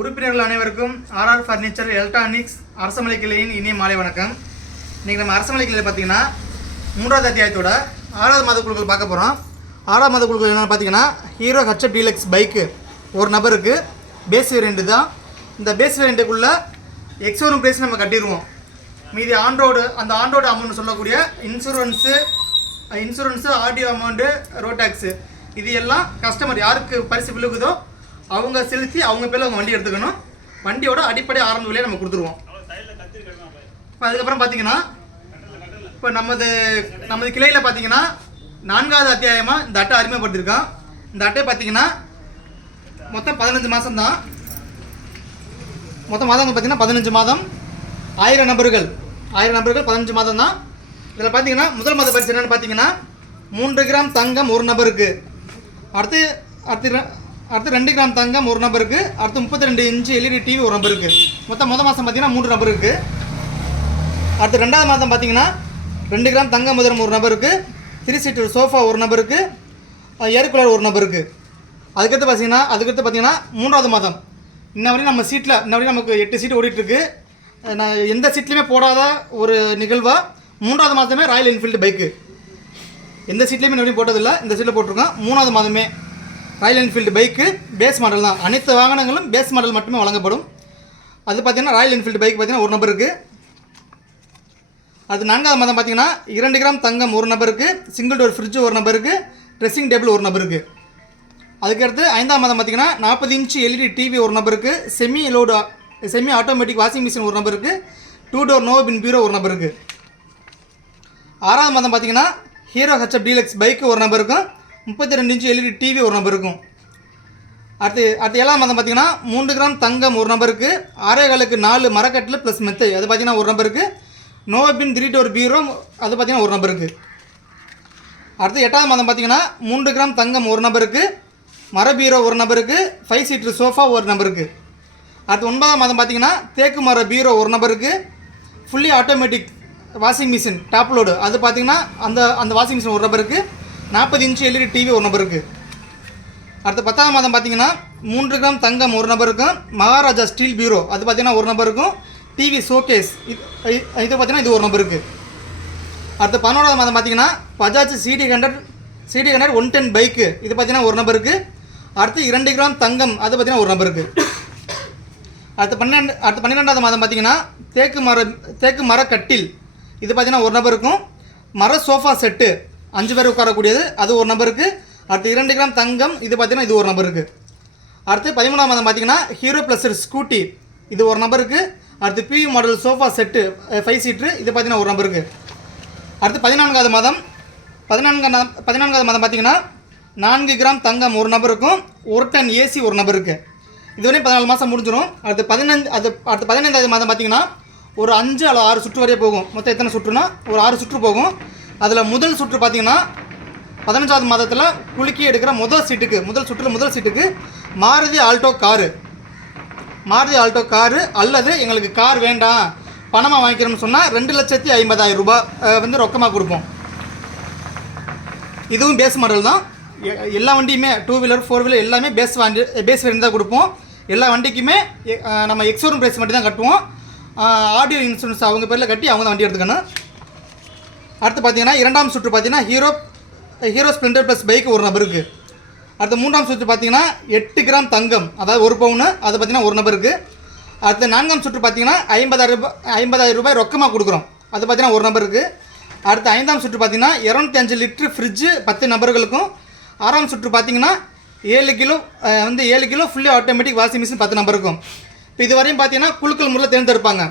உறுப்பினர்கள் அனைவருக்கும் RR furniture electronics Arasamalai கிளையின் இனிய மாலை வணக்கம். இன்றைக்கி நம்ம அரசமலை கிளையில் பார்த்தீங்கன்னா 3வது அத்தியாயத்தோட 6வது மாத குழுக்கள் பார்க்க போகிறோம். 6வது மாத குழுக்கள் என்னென்னு பார்த்தீங்கன்னா ஹீரோ ஹச்எப் டீலக்ஸ் பைக்கு ஒரு நபருக்கு பேஸ் வேரியண்ட்டு தான். இந்த பேஸ் வேரியண்ட்டுக்குள்ளே எக்ஸோரூம் ப்ரைஸ் நம்ம கட்டிடுவோம். மீதி அந்த ஆன்ரோடு அமௌண்ட் சொல்லக்கூடிய insurance audio amount road tax இது எல்லாம் கஸ்டமர் யாருக்கு பரிசு விழுகுதோ அவங்க செலுத்தி அவங்க பேரில் அவங்க வண்டி எடுத்துக்கணும். வண்டியோட அடிப்படை ஆரம்ப விலையை நம்ம கொடுத்துருவோம். இப்போ அதுக்கப்புறம் பார்த்தீங்கன்னா இப்போ நமது கிளையில் பார்த்தீங்கன்னா 4வது அத்தியாயமாக இந்த அட்டை அறிமுகப்படுத்தியிருக்கோம். இந்த அட்டை பார்த்தீங்கன்னா மொத்தம் 15 மாதம் தான். மொத்தம் மாதங்கள் பார்த்தீங்கன்னா 15 மாதம், 1000 நபர்கள் 15 மாதம் தான். இதில் பார்த்தீங்கன்னா முதல் மாத பரிசு என்னென்னு பார்த்தீங்கன்னா 3 கிராம் தங்கம் ஒரு நபருக்கு, அடுத்து 2 கிராம் தங்கம் ஒரு நபருக்கு, அடுத்து 32 இன்ச்சு எல்இடி டிவி ஒரு நபருக்கு. மொத்தம் மாதம் பார்த்தீங்கன்னா 3 நபருக்கு. அடுத்து 2வது மாதம் பார்த்தீங்கன்னா 2 கிராம் தங்கம் முதலம் ஒரு நபருக்கு, 3 சீட்டர் சோஃபா ஒரு நபருக்கு, ஏர் கூலர் ஒரு நபருக்கு. அதுக்கடுத்து பார்த்தீங்கன்னா 3வது மாதம் இன்ன வரையும் நம்ம சீட்டில் நமக்கு 8 சீட்டு ஓடிட்டுருக்கு. நான் எந்த சீட்லேயுமே போடாத ஒரு நிகழ்வாக 3வது மாதமே ராயல் என்ஃபீல்டு பைக்கு எந்த சீட்லேயுமே இன்ன வரையும் போட்டதில்லை. இந்த சீட்டில் போட்டிருக்கோம். 3வது மாதமே Royal Enfield bike base model தான். அனைத்து வாகனங்களும் பேஸ் மாடல் மட்டுமே வழங்கப்படும். அது பார்த்தீங்கன்னா ராயல் என்ஃபீல்டு பைக் பார்த்தீங்கன்னா ஒரு நபருக்கு. அது 4வது மாதம் பார்த்தீங்கன்னா 2 கிராம் தங்கம் ஒரு நபருக்கு, சிங்கிள் டோர் ஃப்ரிட்ஜ் ஒரு நபருக்கு, ட்ரெஸ்ஸிங் டேபிள் ஒரு நபருக்கு. அதுக்கடுத்து 5ஆம் மாதம் பார்த்தீங்கன்னா 40 இன்ச்சு எல்இடி டிவி ஒரு நபருக்கு, செமி ஆட்டோமேட்டிக் வாஷிங் மிஷின் ஒரு நபருக்கு, 2 டோர் நோ பின் பீரோ ஒரு நபருக்கு. 6ஆவது மாதம் பார்த்தீங்கன்னா ஹீரோ ஹச்எப் டீலக்ஸ் பைக்கு ஒரு நபருக்கும், 32 இன்ச்சு எல்இடி டிவி ஒரு நபருக்கும். அடுத்து 7ஆம் மாதம் பார்த்தீங்கன்னா 3 கிராம் தங்கம் ஒரு நபருக்கு, 6.25க்கு 4 மரக்கட்டில் ப்ளஸ் மெத்தை அது பார்த்தீங்கன்னா ஒரு நபருக்கு, நோபின் 3 டோர் பீரோ அது பார்த்தீங்கன்னா ஒரு நபருக்கு. அடுத்து 8ஆவது மாதம் பார்த்தீங்கன்னா 3 கிராம் தங்கம் ஒரு நபருக்கு, மர பீரோ ஒரு நபருக்கு, 5 சீட்டர் சோஃபா ஒரு நபருக்கு. அடுத்து 9ஆம் மாதம் பார்த்தீங்கன்னா தேக்கு மர பீரோ ஒரு நபருக்கு, fully automatic washing machine top load அது பார்த்தீங்கன்னா அந்த வாஷிங் மிஷின் ஒரு நபருக்கு, 40 இன்ச்சு எல்இடி டிவி ஒரு நபருக்கு. அடுத்து 10ஆம் மாதம் பார்த்தீங்கன்னா 3 கிராம் தங்கம் ஒரு நபருக்கும், மகாராஜா ஸ்டீல் பீரோ அது பார்த்தீங்கன்னா ஒரு நபருக்கும், டிவி ஷோகேஸ் இது பார்த்தீங்கன்னா இது ஒரு நபருக்கு. அடுத்து 11ஆவது மாதம் பார்த்தீங்கன்னா பஜாஜ் சிடி 100 110 பைக்கு இது பார்த்தீங்கன்னா ஒரு நபருக்கு. அடுத்து 2 கிராம் தங்கம் அது பார்த்தீங்கன்னா ஒரு நபருக்கு. அடுத்து 12ஆவது மாதம் பார்த்தீங்கன்னா தேக்கு மர கட்டில் இது பார்த்தீங்கன்னா ஒரு நபருக்கும், மர சோஃபா செட்டு 5 பேர் உட்காரக்கூடியது அது ஒரு நபருக்கு. அடுத்து 2 கிராம் தங்கம் இது பார்த்தீங்கன்னா இது ஒரு நபருக்கு. அடுத்து 13ஆம் மாதம் பார்த்தீங்கன்னா ஹீரோ ப்ளஸர் ஸ்கூட்டி இது ஒரு நபருக்கு. அடுத்து பியூ மாடல் சோஃபா செட்டு 5 சீட்ரு இது பார்த்தீங்கன்னா ஒரு நபருக்கு. அடுத்து 14ஆவது மாதம் பார்த்தீங்கன்னா 4 கிராம் தங்கம் ஒரு நபருக்கும், 1 டன் ஏசி ஒரு நபருக்கு. இதுவரையும் 14 மாதம் முடிஞ்சிடும். அடுத்து 15ஆவது மாதம் பார்த்தீங்கன்னா ஒரு 5 அல்லது 6 சுற்று வரையே போகும். மொத்தம் எத்தனை சுற்றுனா ஒரு 6 சுற்று போகும். அதில் முதல் சுற்று பார்த்தீங்கன்னா 15ஆவது மாதத்தில் குலுக்கி எடுக்கிற முதல் சீட்டுக்கு மாருதி ஆல்டோ காரு அல்லது எங்களுக்கு கார் வேண்டாம் பணமாக வாங்கிக்கிறோம்னு சொன்னால் 2,50,000 ரூபாய் வந்து ரொக்கமாக கொடுப்போம். இதுவும் பேஸ் மாடல் தான். எல்லா வண்டியுமே 2 வீலர் 4 வீலர் எல்லாமே பேஸ் வேரியண்ட் தான் கொடுப்போம். எல்லா வண்டிக்குமே நம்ம எக்ஸோரூம் ப்ரைஸ் மட்டும் தான் கட்டுவோம். ஆடியோ இன்சூரன்ஸ் அவங்க பேரில் கட்டி அவங்க தான் வண்டி எடுத்துக்கணும். அடுத்து பார்த்தீங்கன்னா 2ஆம் சுற்று பார்த்தீங்கன்னா ஹீரோ ஸ்ப்ளெண்டர் ப்ளஸ் பைக் ஒரு நபருக்கு. அடுத்து 3ஆம் சுற்று பார்த்தீங்கன்னா 8 கிராம் தங்கம் அதாவது 1 பவுனு அது பார்த்தீங்கன்னா ஒரு நபருக்கு. அடுத்து 4ஆம் சுற்று பார்த்தீங்கன்னா 50,000 ரூபாய் ரொக்கமாக கொடுக்குறோம் அது பார்த்தீங்கன்னா ஒரு நபருக்கு. அடுத்து 5ஆம் சுற்று பார்த்தீங்கன்னா 205 லிட்டரு ஃப்ரிட்ஜு 10 நபர்களுக்கும். 6ஆம் சுற்று பார்த்தீங்கன்னா 7 kilo fully automatic washing machine 10 நபருக்கும். இப்போ இது வரையும் பார்த்தீங்கன்னா குழுக்கள் முறையில் தேர்ந்தெடுப்பாங்க.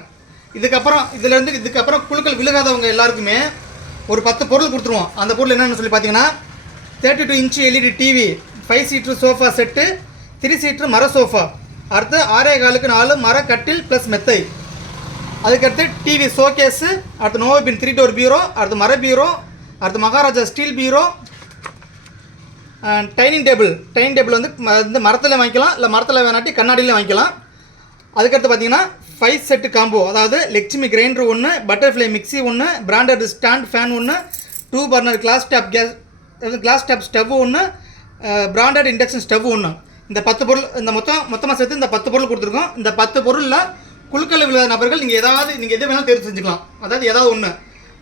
இதுக்கப்புறம் குழுக்கள் விழுகாதவங்க எல்லாருக்குமே ஒரு 10 பொருள் கொடுத்துருவோம். அந்த பொருள் என்னென்னு சொல்லி பார்த்தீங்கன்னா 32 inch LED TV, 5 seater sofa set, 3 seater மர சோஃபா, அடுத்து 6.25க்கு 4 மர கட்டில் ப்ளஸ் மெத்தை, அதுக்கடுத்து டிவி ஷோகேஸு, அடுத்து நோபின் 3 டோர் பீரோ, அடுத்து மர பீரோ, அடுத்து மகாராஜா ஸ்டீல் பீரோ, டைனிங் டேபிள் வந்து மரத்தில் வாங்கிக்கலாம், இல்லை மரத்தில் வேணாட்டி கண்ணாடியில் வாங்கிக்கலாம். அதுக்கடுத்து பார்த்தீங்கன்னா 5 செட்டு காம்போ அதாவது Lakshmi grinder 1, butterfly mixie 1, branded stand fan 1, 2 burner class top stove 1, branded induction stove 1. இந்த 10 பொருள் இந்த மொத்தமாக சேர்த்து இந்த 10 பொருள் கொடுத்துருக்கோம். இந்த 10 பொருளில் குழுக்களில் விழுந்த நபர்கள் நீங்கள் எது வேணாலும் தேர்வு செஞ்சுக்கலாம். அதாவது ஏதாவது ஒன்று,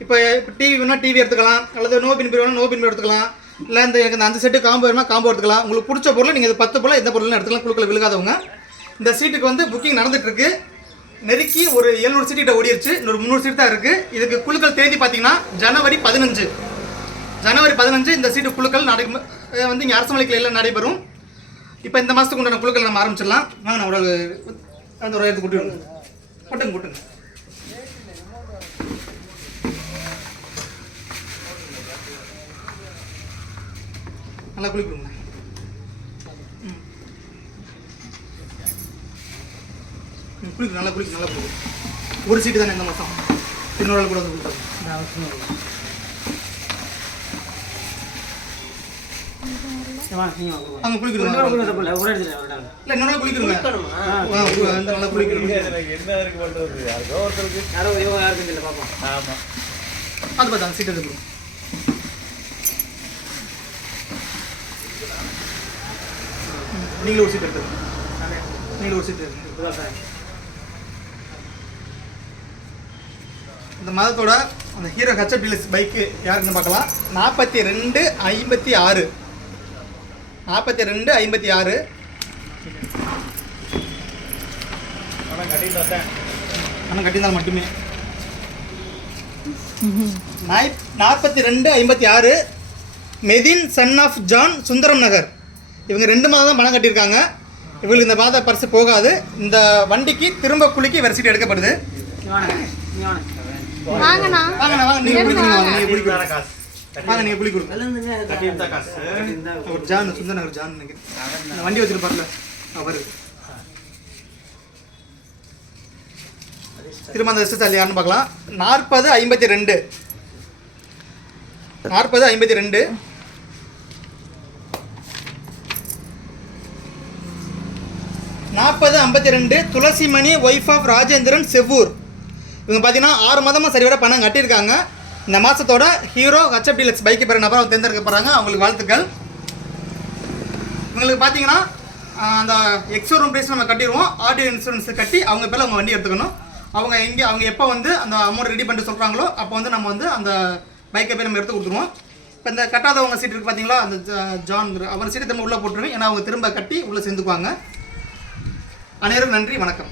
இப்போ டிவி வேணால் டிவி எடுத்துக்கலாம், அல்லது நோ பின் வேணால் நோ பின் எடுத்துக்கலாம், இல்லை எனக்கு இந்த 5 செட்டு காம்போ வேணுமா காம்போ எடுத்துக்கலாம். உங்களுக்கு பிடிச்ச பொருள் நீங்கள் இது 10 பொருள் எந்த பொருள்னு எடுத்துக்கலாம். குழுக்களில் விழுகாதவங்க. இந்த சீட்டுக்கு வந்து புக்கிங் நடந்துகிட்ருக்கு. நெருக்கி ஒரு 700 சீட்டு ஓடிடுச்சு. இன்னொரு 300 சீட் தான் இருக்குது. இதுக்கு குழுக்கள் தேதி பார்த்தீங்கன்னா ஜனவரி 15 இந்த சீட்டு குழுக்கள் வந்து இங்கே அரசு மலை கிளையில் நடைபெறும். இப்போ இந்த மாதத்துக்கு உண்டான குழுக்கள் நம்ம ஆரம்பிச்சிடலாம். வாங்க நான் ஒரு இடத்துக்கு கூட்டுங்க. நல்லா குளிக்கணுங்க. நல்லா குளிக்கும். ஒரு சீட்டு தானே இந்த மாதம். இன்னொரு ஆள் கூட வந்து கொடுத்தாங்க. அங்கே குளிக்கிறோம். இல்லை இன்னொரு நாள் குளிக்கிறோங்க. நல்லா குளிக்கிறோம். அது பார்த்தா சீட்டு எடுக்கணும். நீங்களும் ஒரு சீட் எடுத்துக்கணும். இந்த மாதத்தோட அந்த ஹீரோ ஹெச்எஃப் டீலக்ஸ் பைக்கு யாருக்குன்னு பார்க்கலாம். 4256 ஆனால் கட்டியிருந்தால் மட்டுமே 4256 மெதின் சன் ஆஃப் ஜான், சுந்தரம் நகர். இவங்க 2 மாதம் தான் பணம் கட்டியிருக்காங்க. இவங்களுக்கு இந்த மாத பரிசு போகாது. இந்த வண்டிக்கு திரும்ப குளிக்கி வேறு சீட்டு எடுக்கப்படுது. ஜான் சுந்தர நகர் ஜான் நினைக்கிறேன். வண்டி வச்சிருப்பார்ல அவர். திரும்ப அந்த எஸ்எஸ்ஆர் யாருன்னு பார்க்கலாம். 4052 துளசிமணி ஒய்ஃப் ஆஃப் ராஜேந்திரன் செவ்வூர். இவங்க பார்த்தீங்கன்னா 6 மாதமாக சரிவர பணம் கட்டியிருக்காங்க. இந்த மாதத்தோட ஹீரோ ஹெச்எஃப் டீலக்ஸ் பைக்கு பெற நபரை தேர்ந்தெடுக்கப்படுறாங்க. அவங்களுக்கு வாழ்த்துக்கள். இவங்களுக்கு பார்த்தீங்கன்னா அந்த எக்ஸ்ஷோரூம் ப்ரைஸ் நம்ம கட்டிடுவோம். ஆடியோ இன்சூரன்ஸ் கட்டி அவங்க பேரில் அவங்க வண்டி எடுத்துக்கணும். அவங்க எப்போ வந்து அந்த அமௌண்ட் ரெடி பண்ணிட்டு சொல்கிறாங்களோ அப்போ வந்து நம்ம வந்து அந்த பைக்கை போய் நம்ம எடுத்து கொடுத்துருவோம். இப்போ இந்த கட்டாதவங்க சீட் இருக்குது பார்த்தீங்களா, அந்த ஜான் அவர் சீட்டு திரும்ப உள்ளே போட்டுருவேன். ஏன்னா அவங்க திரும்ப கட்டி உள்ளே சேர்ந்துக்குவாங்க. அனைவரும் நன்றி, வணக்கம்.